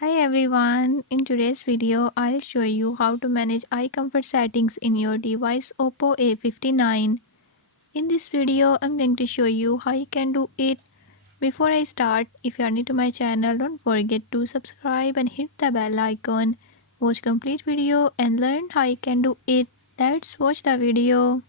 Hi everyone, in today's video I'll show you how to manage eye comfort settings in your device Oppo A59. In this video I'm going to show you how you can do it. Before I start, if you are new to my channel, don't forget to subscribe and hit the bell icon. Watch complete video and learn how you can do it. Let's watch the video.